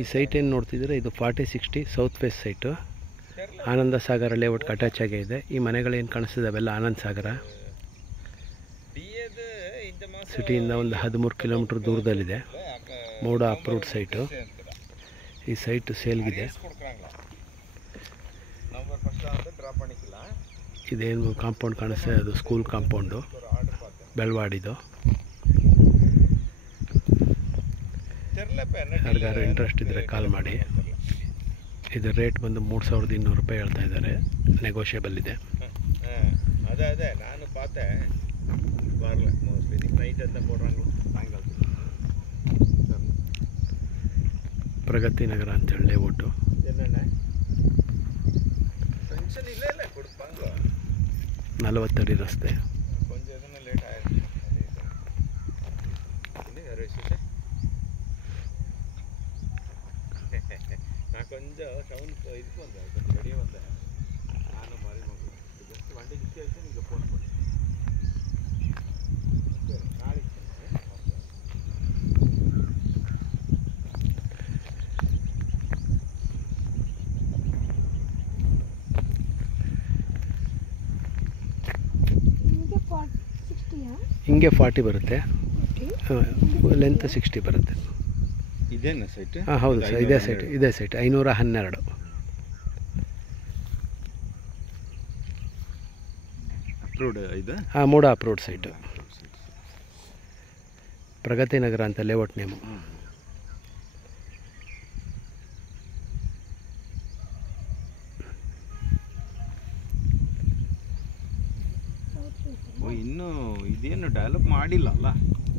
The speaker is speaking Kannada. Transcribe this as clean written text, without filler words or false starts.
ಈ ಸೈಟ್ ಏನು ನೋಡ್ತಿದ್ದೀರಾ, ಇದು 4060 ಸೌತ್ ವೆಸ್ಟ್ ಸೈಟು. ಆನಂದ ಸಾಗರ ಲೇಔಟ್ಗೆ ಅಟ್ಯಾಚ್ ಆಗಿದೆ. ಈ ಮನೆಗಳೇನು ಕಾಣಿಸ್ತಿದೆ ಅವೆಲ್ಲ ಆನಂದ ಸಾಗರ ಸಿಟಿಯಿಂದ ಒಂದು 13 ಕಿಲೋಮೀಟ್ರ್ ದೂರದಲ್ಲಿದೆ. ಮೋಡ ಅಪ್ರೂವ್ಡ್ ಸೈಟು. ಈ ಸೈಟು ಸೇಲ್ಗಿದೆ. ಇದೇನು ಕಾಂಪೌಂಡ್ ಕಾಣಿಸ್ತದೆ ಅದು ಸ್ಕೂಲ್ ಕಾಂಪೌಂಡು, ಬೆಳವಾಡಿದು. ಯಾರಿಗಾರು ಇಂಟ್ರೆಸ್ಟ್ ಇದ್ದರೆ ಕಾಲ್ ಮಾಡಿ. ಇದರ ರೇಟ್ ಬಂದು 3200 ರೂಪಾಯಿ ಹೇಳ್ತಾ ಇದ್ದಾರೆ. ನೆಗೋಷಿಯಬಲ್ ಇದೆ. ಪ್ರಗತಿ ನಗರ ಅಂತೇಳಿ ಲೇಔಟು. 40 ಅಡಿ ರಸ್ತೆ. கொஞ்சம் சவுண்ட் இதுக்கு வந்தேன், கொஞ்சம் வெளியே வந்தேன். நானும் மாறி ஜஸ்ட் வண்டி நிற்க வச்சு நீங்கள் ஃபோன் பண்ணி நாளைக்கு ಹಿಂಗೆ 40 ಬರುತ್ತೆ, ಲೆಂತ್ 60 ಬರುತ್ತೆ. ಇದೇನಾ ಸೈಟ್? ಹಾಂ ಹೌದು ಸರ್, ಇದೇ ಸೈಟ್ 512. ಅಪ್ರೂವ್ಡ್ ಇದು? ಹಾಂ, ಮೂಡ ಅಪ್ರೂವ್ಡ್ ಸೈಟು. ಪ್ರಗತಿ ನಗರ ಅಂತ ಲೇಔಟ್ ನೇಮು. ಇನ್ನೂ ಇದೇನು ಡೆವಲಪ್ ಮಾಡಿಲ್ಲ ಅಲ್ಲ?